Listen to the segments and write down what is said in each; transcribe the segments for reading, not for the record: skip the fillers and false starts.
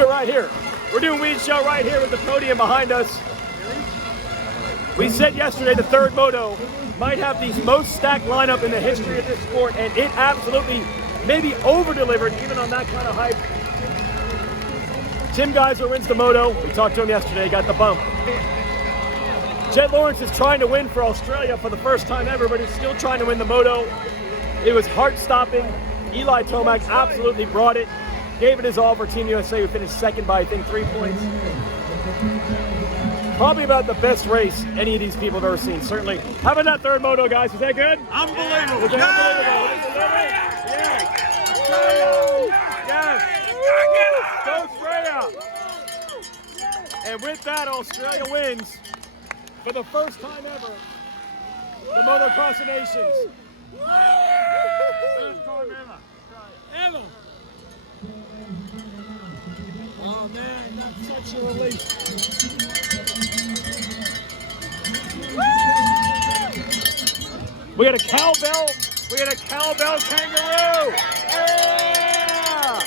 do it right here. We're doing Weege Show right here with the podium behind us. We said yesterday the third moto might have the most stacked lineup in the history of this sport, and it absolutely maybe over-delivered even on that kind of hype. Tim Geiser wins the moto. We talked to him yesterday, got the bump. Jed Lawrence is trying to win for Australia for the first time ever, but he's still trying to win the moto. It was heart-stopping. Eli Tomac absolutely brought it. Gave it his all for Team USA, who finished second by, I think, 3 points. Probably about the best race any of these people have ever seen, certainly. How about that third moto, guys? Was that good? Unbelievable. Was it unbelievable? Yes. Yes. Go Australia. And with that, Australia wins for the first time ever the Motocross of Nations. First time ever. Oh man, that's such a relief. We got a cowbell. We got a cowbell kangaroo. Yeah!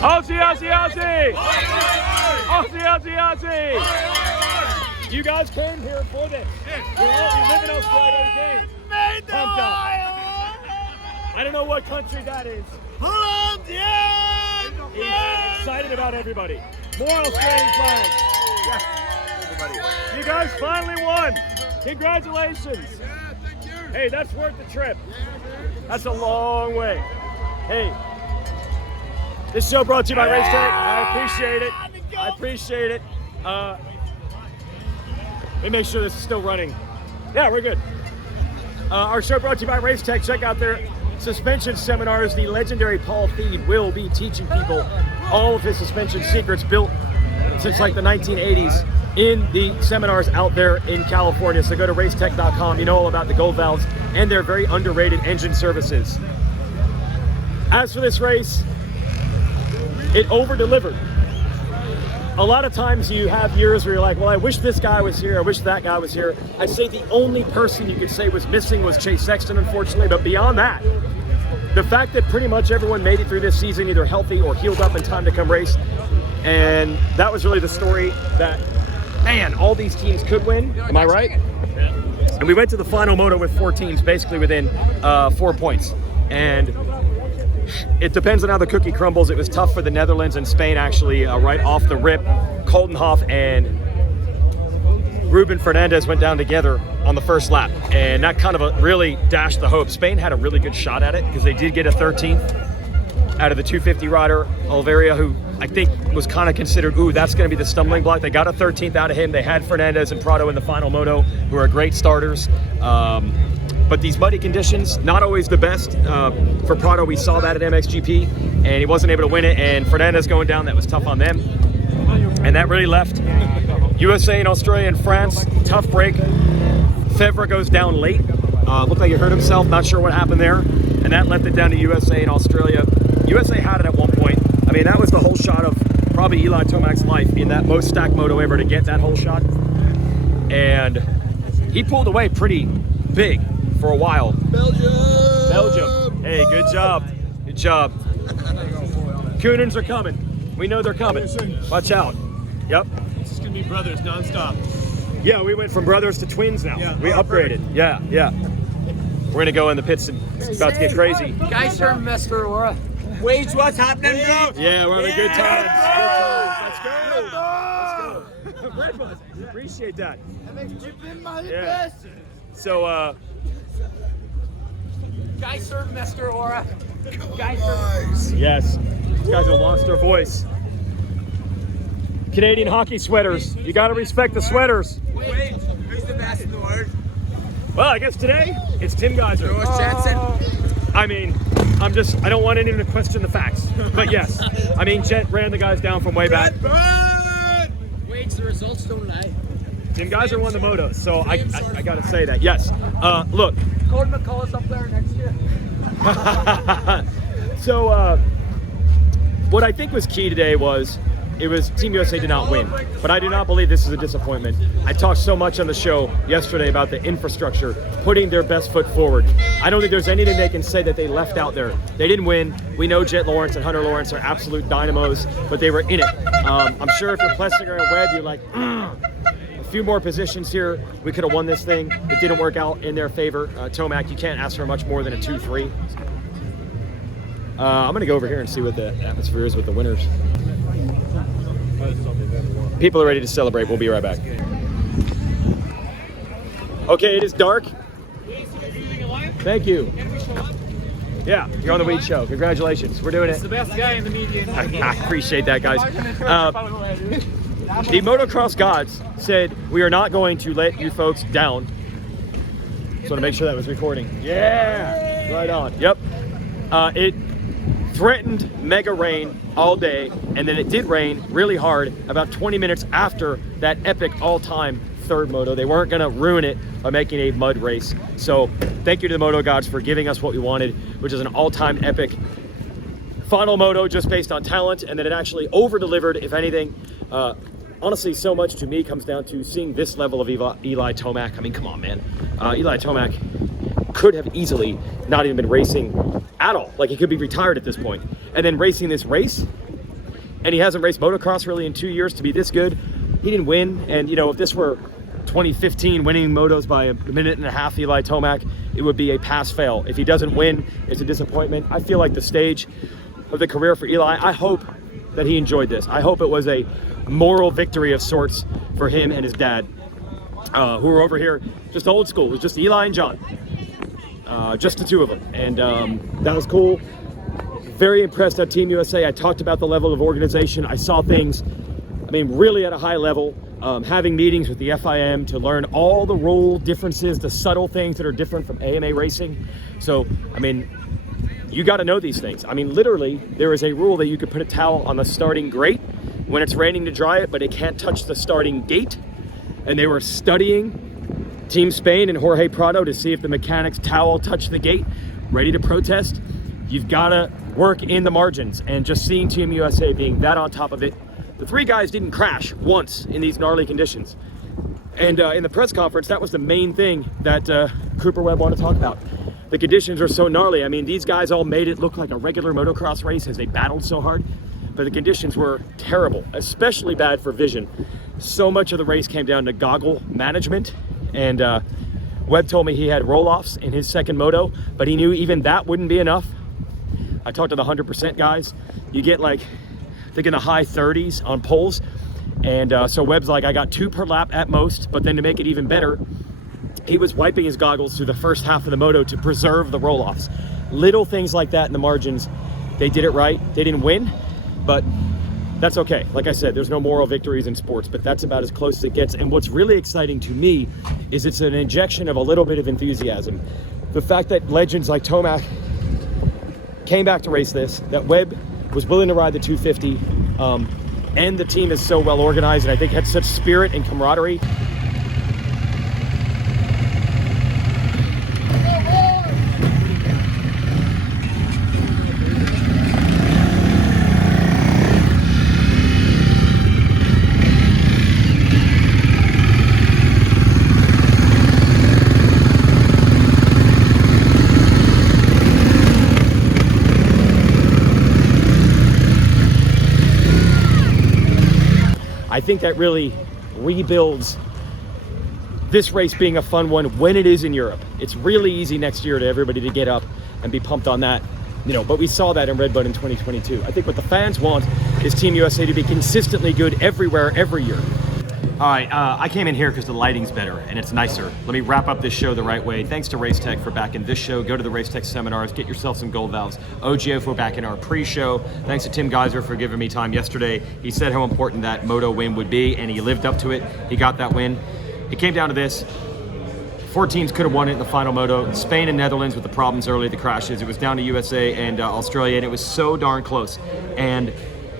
Aussie, Aussie, Aussie! Aussie, Aussie, Aussie! You guys came here for this. You live in Australia, game. Pumped up. I don't know what country that is. He's excited about everybody. More Australian flags. Yes, everybody. You guys finally won. Congratulations. Yeah, thank you. Hey, that's worth the trip. That's a long way. Hey, this show brought to you by RaceTech. I appreciate it. I appreciate it. Let me make sure this is still running. Yeah, we're good. Our show brought to you by RaceTech. Check out their suspension seminars. The legendary Paul Thede will be teaching people all of his suspension secrets built since like the 1980s in the seminars out there in California. So go to racetech.com. You know all about the gold valves and their very underrated engine services. As for this race, it over-delivered. A lot of times you have years where you're like, well, I wish this guy was here, I wish that guy was here. I'd say the only person you could say was missing was Chase Sexton, unfortunately, but beyond that, the fact that pretty much everyone made it through this season either healthy or healed up in time to come race, and that was really the story that, man, all these teams could win, am I right? And we went to the final moto with 4 teams basically within 4 points. And it depends on how the cookie crumbles. It was tough for the Netherlands and Spain actually right off the rip. Coldenhoff and Ruben Fernandez went down together on the first lap, and that kind of really dashed the hope. Spain had a really good shot at it because they did get a 13th out of the 250 rider, Oliveira, who I think was kind of considered, ooh, that's going to be the stumbling block. They got a 13th out of him. They had Fernandez and Prado in the final moto, who are great starters. But these muddy conditions, not always the best. For Prado, we saw that at MXGP, and he wasn't able to win it. And Fernandez going down, that was tough on them. And that really left USA and Australia and France. Tough break. Fevre goes down late. Looked like he hurt himself. Not sure what happened there. And that left it down to USA and Australia. USA had it at one point. I mean, that was the whole shot of probably Eli Tomac's life in that most stacked moto ever to get that whole shot. And he pulled away pretty big for a while. Belgium. Hey, good job. Good job. Coonins are coming. We know they're coming. Watch out. Yep. It's just gonna be brothers nonstop. Yeah, we went from brothers to twins now. Yeah. We upgraded. Yeah, yeah. We're gonna go in the pits and it's about to get crazy. Guys, are Mr. Aurora. Weege, what's happening, bro? Yeah, we're having good times. Good times. Let's go. Red Buzz. Appreciate that. Yeah. So, Guys, serve Mr. Aurora. Guys, serve. yes, these guys have lost their voice. Canadian hockey sweaters. You gotta respect the sweaters. Weege, who's the best in the world? Well, I guess today it's Tim Geyser. George Jensen. I mean, I don't want anyone to question the facts. But yes, I mean, Jet ran the guys down from way back. Wait, the results don't lie. Tim Geyser won the motos, so I gotta say that. Yes. Look. Gordon McCullough's up there next year. So, what I think was key today was Team USA did not win, but I do not believe this is a disappointment. I talked so much on the show yesterday about the infrastructure, putting their best foot forward. I don't think there's anything they can say that they left out there. They didn't win. We know Jet Lawrence and Hunter Lawrence are absolute dynamos, but they were in it. I'm sure if you're Plessinger and Webb, you're like, a few more positions here, we could have won this thing. It didn't work out in their favor. Tomac, you can't ask for much more than a 2-3. I'm gonna go over here and see what the atmosphere is with the winners. People are ready to celebrate. We'll be right back. Okay, it is dark. Thank you. Yeah, you're on the Weege Show. Congratulations. We're doing it. The best guy in the media. I appreciate that, guys. The motocross gods said we are not going to let you folks down. Just want to make sure that was recording. Yeah, right on. Yep. It threatened mega rain all day, and then it did rain really hard about 20 minutes after that epic all-time third moto. They weren't going to ruin it by making a mud race. So thank you to the moto gods for giving us what we wanted, which is an all-time epic final moto just based on talent, and then it actually over-delivered, if anything. Honestly, so much to me comes down to seeing this level of Eli Tomac. I mean, come on, man. Eli Tomac could have easily not even been racing at all. Like, he could be retired at this point. And then racing this race, and he hasn't raced motocross really in 2 years to be this good. He didn't win, and you know, if this were 2015 winning motos by a minute and a half, Eli Tomac, it would be a pass-fail. If he doesn't win, it's a disappointment. I feel like the stage of the career for Eli, I hope that he enjoyed this. I hope it was a moral victory of sorts for him and his dad, who were over here just old school. It was just Eli and John, just the two of them, and that was cool. Very impressed at Team USA. I talked about the level of organization. I saw things, I mean, really at a high level, having meetings with the FIM to learn all the rule differences, the subtle things that are different from AMA racing. So, I mean, you got to know these things. I mean, literally, there is a rule that you could put a towel on the starting grate when it's raining to dry it, but it can't touch the starting gate. And they were studying Team Spain and Jorge Prado to see if the mechanic's towel touched the gate, ready to protest. You've got to work in the margins, and just seeing Team USA being that on top of it. The three guys didn't crash once in these gnarly conditions. And in the press conference, that was the main thing that Cooper Webb wanted to talk about. The conditions are so gnarly. I mean, these guys all made it look like a regular motocross race as they battled so hard, but the conditions were terrible, especially bad for vision. So much of the race came down to goggle management, and Webb told me he had roll-offs in his second moto, but he knew even that wouldn't be enough. I talked to the 100% guys. You get like, I think in the high 30s on poles, and so Webb's like, I got 2 per lap at most, but then to make it even better, he was wiping his goggles through the first half of the moto to preserve the roll-offs. Little things like that in the margins. They did it right. They didn't win, but that's okay. Like I said, there's no moral victories in sports, but that's about as close as it gets. And what's really exciting to me is it's an injection of a little bit of enthusiasm. The fact that legends like Tomac came back to race this, that Webb was willing to ride the 250, and the team is so well organized, and I think had such spirit and camaraderie. I think that really rebuilds this race being a fun one when it is in Europe. It's really easy next year to everybody to get up and be pumped on that. But we saw that in Redbud in 2022. I think what the fans want is Team USA to be consistently good everywhere, every year. All right, I came in here because the lighting's better and it's nicer. Let me wrap up this show the right way. Thanks to RaceTech for backing this show. Go to the RaceTech seminars, get yourself some gold valves. OGF for back in our pre-show. Thanks to Tim Geiser for giving me time yesterday. He said how important that moto win would be, and he lived up to it. He got that win. It came down to this. 4 teams could have won it in the final moto. Spain and Netherlands with the problems early, the crashes. It was down to USA and Australia, and it was so darn close. And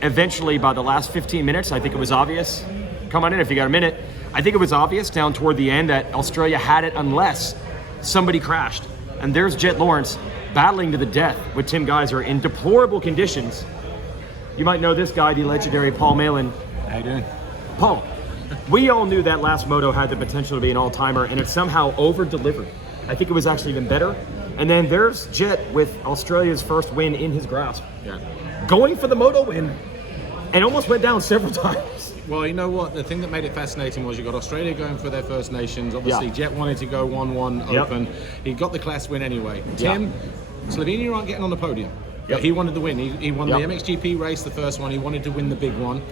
eventually, by the last 15 minutes, I think it was obvious. Come on in if you got a minute. I think it was obvious down toward the end that Australia had it unless somebody crashed. And there's Jet Lawrence battling to the death with Tim Geiser in deplorable conditions. You might know this guy, the legendary Paul Malin. How you doing? Paul, we all knew that last moto had the potential to be an all-timer, and it somehow over-delivered. I think it was actually even better. And then there's Jet with Australia's first win in his grasp. Yeah. Going for the moto win, and almost went down several times. Well, you know what? The thing that made it fascinating was you got Australia going for their First Nations. Obviously, Yeah. Jet wanted to go 1-1 open. He got the class win anyway. Tim, Slovenia aren't getting on the podium. But he wanted to win. He won the MXGP race, the first one. He wanted to win the big one.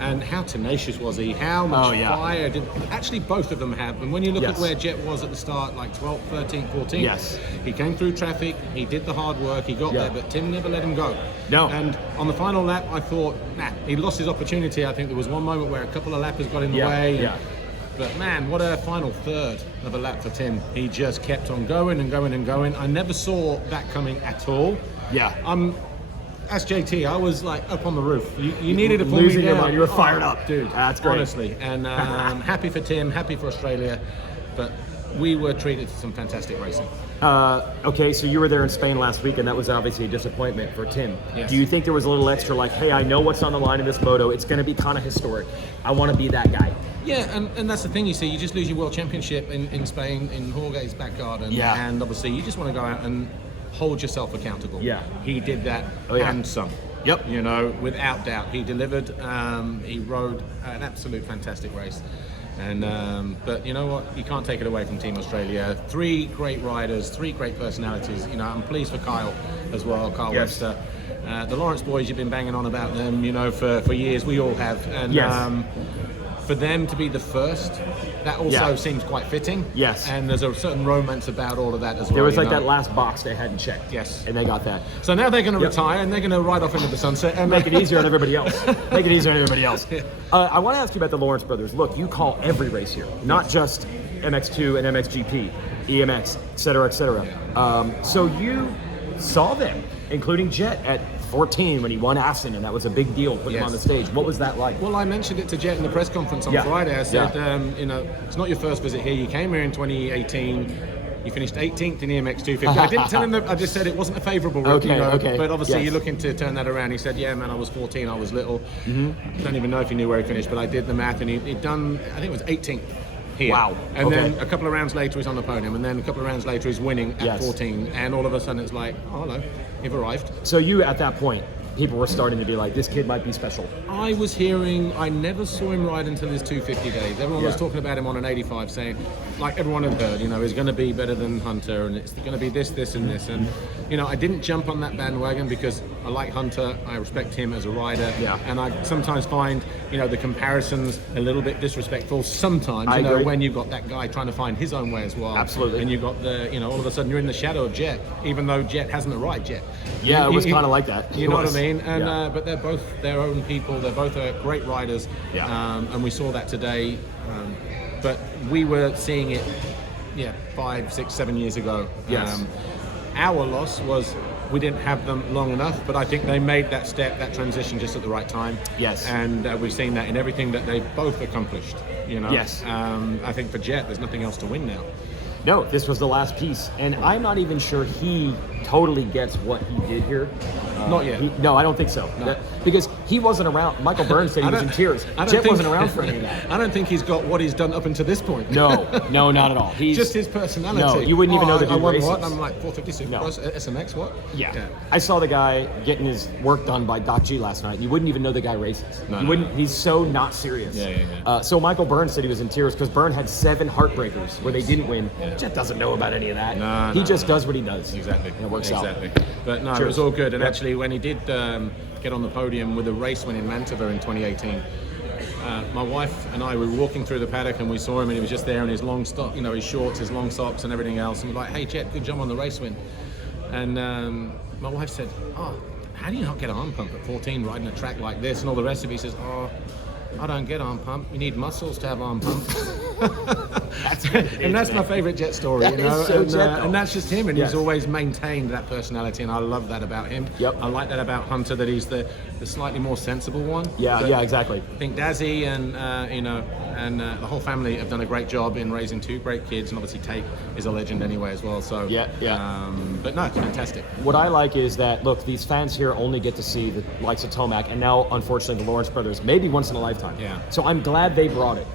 And how tenacious was he? How much fire did... Actually, both of them have. And when you look at where Jet was at the start, like 12th, 13th, 14th, he came through traffic, he did the hard work, he got there, but Tim never let him go. No. And on the final lap, I thought, he lost his opportunity. I think there was one moment where a couple of lappers got in the way. But man, what a final third of a lap for Tim. He just kept on going and going and going. I never saw that coming at all. As JT, I was like up on the roof. You needed to pull me down. Your mind. You were fired up, dude. That's great. Honestly, and happy for Tim, happy for Australia, but we were treated to some fantastic racing. Okay, so you were there in Spain last week, and that was obviously a disappointment for Tim. Do you think there was a little extra, like, hey, I know what's on the line in this moto. It's going to be kind of historic. I want to be that guy. Yeah, and that's the thing, you see, you just lose your world championship in Spain, in Jorge's back garden, and obviously you just want to go out and hold yourself accountable. He did that and some. You know, without doubt, he delivered. He rode an absolute fantastic race. And but you know what? You can't take it away from Team Australia. 3 great riders, 3 great personalities. You know, I'm pleased for Kyle as well, Kyle Webster. The Lawrence boys, you've been banging on about them, you know, for years. We all have. And for them to be the first, that also seems quite fitting. And there's a certain romance about all of that as well. There was like that last box they hadn't checked. And they got that. So now they're going to retire and they're going to ride off into the sunset and make it easier on everybody else. Make it easier on everybody else. I want to ask you about the Lawrence brothers. Look, you call every race here, not just MX2 and MXGP, EMX, et cetera, et cetera. So you saw them, including Jet, at 14 when he won Assen, and that was a big deal, putting him on the stage. What was that like? Well, I mentioned it to Jet in the press conference on Friday. I said, you know, it's not your first visit here. You came here in 2018. You finished 18th in EMX 250. I didn't tell him that. I just said it wasn't a favourable rookie road. But obviously you're looking to turn that around. He said, yeah, man, I was 14. I was little. Don't even know if he knew where he finished, but I did the math, and he'd done, I think it was 18th. Here. Wow. And then a couple of rounds later he's on the podium, and then a couple of rounds later he's winning at 14, and all of a sudden it's like, oh hello, you've arrived. So you, at that point, people were starting to be like, this kid might be special. I was hearing, I never saw him ride until his 250 days. Everyone was talking about him on an 85, saying, like everyone had heard, you know, he's going to be better than Hunter, and it's going to be this, this, and this. And, you know, I didn't jump on that bandwagon because I like Hunter, I respect him as a rider, and I sometimes find, you know, the comparisons a little bit disrespectful sometimes, you know, when you've got that guy trying to find his own way as well. Absolutely. And you've got the, you know, all of a sudden you're in the shadow of Jet, even though Jet hasn't arrived yet. Yeah, it was kind of like that. You know what I mean? And but they're both their own people. They're both great riders. And we saw that today. But we were seeing it, 5, 6, 7 years ago. Our loss was we didn't have them long enough, but I think they made that step, that transition, just at the right time. And we've seen that in everything that they've both accomplished. You know. I think for Jet, there's nothing else to win now. No, this was the last piece, and I'm not even sure he totally gets what he did here. Not yet. No, I don't think so. No. Because he wasn't around. Michael Burns said he was in tears. Jet wasn't around for any of that. I don't think he's got what he's done up until this point. No, not at all. He's just his personality. No, you wouldn't even know the dude I won races. what? I'm like 450 Supercross, SMX, what? Yeah. I saw the guy getting his work done by Doc G last night. You wouldn't even know the guy races. No, you wouldn't. He's so not serious. Yeah. So Michael Burns said he was in tears because Burn had 7 heartbreakers where they didn't win. Yeah. Jet doesn't know about any of that. No, he just does what he does. Exactly. And it works out. But no, it was all good. And actually, when he did get on the podium with a race win in Mantova in 2018, my wife and I were walking through the paddock and we saw him and he was just there in his long stock, his shorts, his long socks and everything else. And we're like, hey, Jet, good job on the race win. And my wife said, oh, how do you not get arm pump at 14 riding a track like this and all the rest of it? He says, oh, I don't get arm pump. You need muscles to have arm pump. And that's my favorite Jet story, and that's just him, and he's always maintained that personality, and I love that about him. I like that about Hunter, that he's the slightly more sensible one. Yeah, exactly. I think Dazzy and the whole family have done a great job in raising 2 great kids, and obviously Tate is a legend anyway as well. So but no, it's fantastic. What I like is that, look, these fans here only get to see the likes of Tomac, and now unfortunately the Lawrence brothers, maybe once in a lifetime. Yeah. So I'm glad they brought it.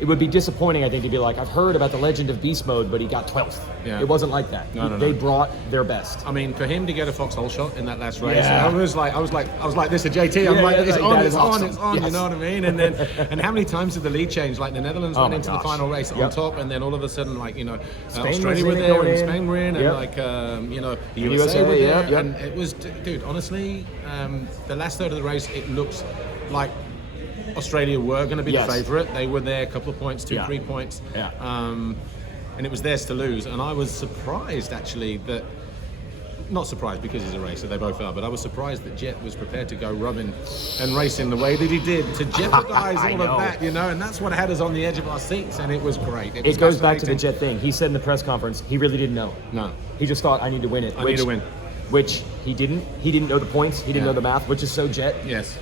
It would be disappointing, I think, to be like, I've heard about the legend of Beast Mode, but he got 12th. Yeah. It wasn't like that. No. They brought their best. I mean, for him to get a foxhole shot in that last race, Yeah. I was like this to JT. I'm like, it's on. Yes. You know what I mean? And then, and how many times did the lead change? Like the Netherlands went into the final race on top, and then all of a sudden, Australia were there, and Spain were in, and the USA were there, and it was, dude. Honestly, the last third of the race, it looks like Australia were going to be the favourite. They were there, a couple of points, 3 points. Yeah. And it was theirs to lose. And I was surprised, actually, that... Not surprised because he's a racer, they both are, but I was surprised that Jet was prepared to go rubbing and racing the way that he did, to jeopardise all of that, and that's what had us on the edge of our seats, and it was great. It goes back to the Jet thing. He said in the press conference, he really didn't know. No. He just thought, I need to win it. I need to win. Which he didn't. He didn't know the points. He didn't know the math, which is so Jet. Yes.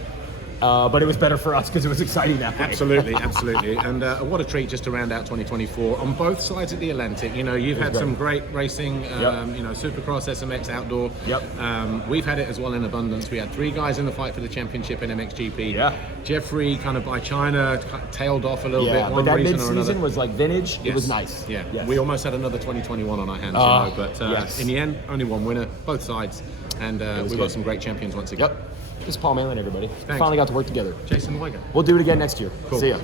But it was better for us because it was exciting that way. Absolutely. And what a treat just to round out 2024 on both sides of the Atlantic. You've had some great racing, Supercross, SMX, outdoor. We've had it as well in abundance. We had 3 guys in the fight for the championship in MXGP. Yeah. Jeffrey, kind of by China, tailed off a little bit. But that mid-season was like vintage. Yes. It was nice. Yeah. Yes. We almost had another 2021 on our hands, but in the end, only one winner, both sides. And we've got some great champions once again. This is Paul Malin, everybody. Thanks. Finally got to work together. Jason Weigandt. We'll do it again next year. Cool. See ya.